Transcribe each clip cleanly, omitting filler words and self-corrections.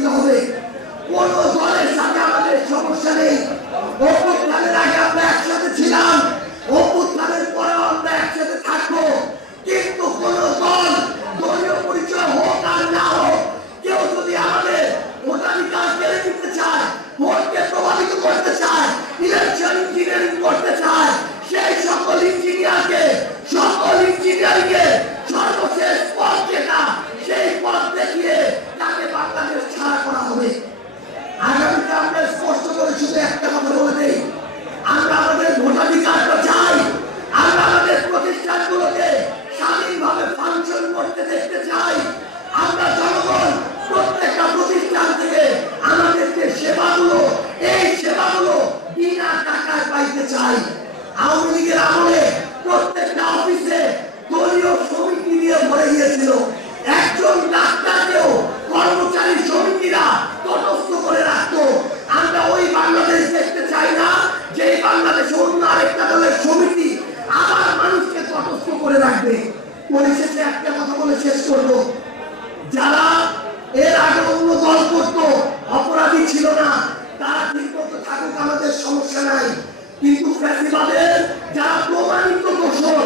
দিতে হবে। কোন দলের সাথে আমাদের সমস্যা নেই। অভ্যুত্থানের আগে আমরা একসাথে ছিলাম, অভ্যুত্থানের পরে আমরা একসাথে থাকবো। কিন্তু কোন দল দলীয় পরিচয় হোক আর না হোক, কেউ যদি আমাদের ভোটাধিকার কেড়ে নিতে চায়, ভোটকে প্রভাবিত করতে চায়, ইলেকশন ইঞ্জিনিয়ারিং করতে চায়, সেই সকল ইঞ্জিনিয়ারকে, সকল ইঞ্জিনিয়ারিংকে সর্বশেষ পথ যেটা, সেই পথ দেখিয়ে তাকে বাংলাদেশ ছাড়া করা হবে। আগামীতে আমরা স্পষ্ট করে শুধু একটা কথা বলে দেই, আমরা আমাদের ভোটাধিকারটা চাই। আমরা আমাদের প্রতিষ্ঠানগুলোকে স্বাধীনভাবে ফাংশন করতে দেখতে চাই। আমরা জনগণ প্রত্যেকটা প্রতিষ্ঠান থেকে আমাদের যে সেবাগুলো, এই সেবাগুলো বিনা টাকায় পাইতে চাই। আওয়ামী লীগের আমলে প্রত্যেকটা অফিসে দলীয় সমিতি দিয়ে ভরে গিয়েছিল। একজন ডাক্তারকেও কর্মচারী সমিতিরা তটস্থ করে রাখতো। আমরা ওই বাংলাদেশ দেখতে চাই না, যে বাংলাদেশে অন্য আরেকটা দলের সমিতি আবার মানুষকে তটস্থ করে রাখবে। পরিশেষে একটা কথা বলে শেষ করবো, যারা এর আগে অন্য দল করতো, অপরাধী ছিল না, তারা ঠিক মতো থাকুক, আমাদের সমস্যা নাই। কিন্তু ফ্যাসিবাদের যারা প্রমাণিত দোষর,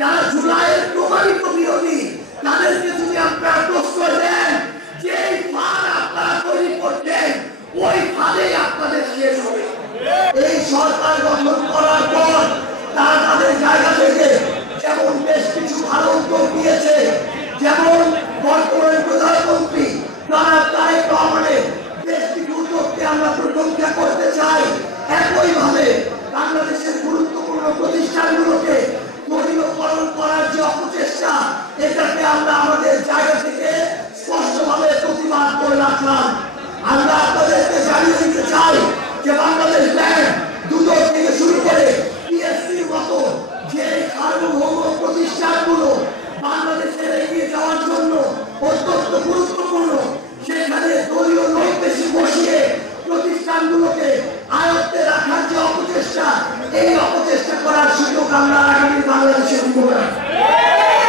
যারা জুলাইয়ের প্রমাণিত বিরোধী, তাদেরকে যদি আপনারা প্রশ্রয় দেন, যে ফাঁদ আপনারা তৈরি করছেন, ওই ফাঁদেই আপনাদের শেষ হবে। এই সরকার গঠন করার পর তারা তাদের জায়গা থেকে যেমন বেশ কিছু ভালো উদ্যোগ দিয়েছে, যেমন বর্তমান প্রধানমন্ত্রী জনাব তারেক রহমানের বেশ কিছু উদ্যোগকে আমরা প্রশংসা করতে চাই। একইভাবে বাংলাদেশের গুরুত্বপূর্ণ প্রতিষ্ঠানগুলোকে দলীয়করণ করার যে অপচেষ্টা, এটাকে আমরা আমাদের জায়গা থেকে স্পষ্টভাবে প্রতিবাদ করে রাখলাম। আমরা আপনাদেরকে জানিয়ে দিতে চাই যে বাংলাদেশ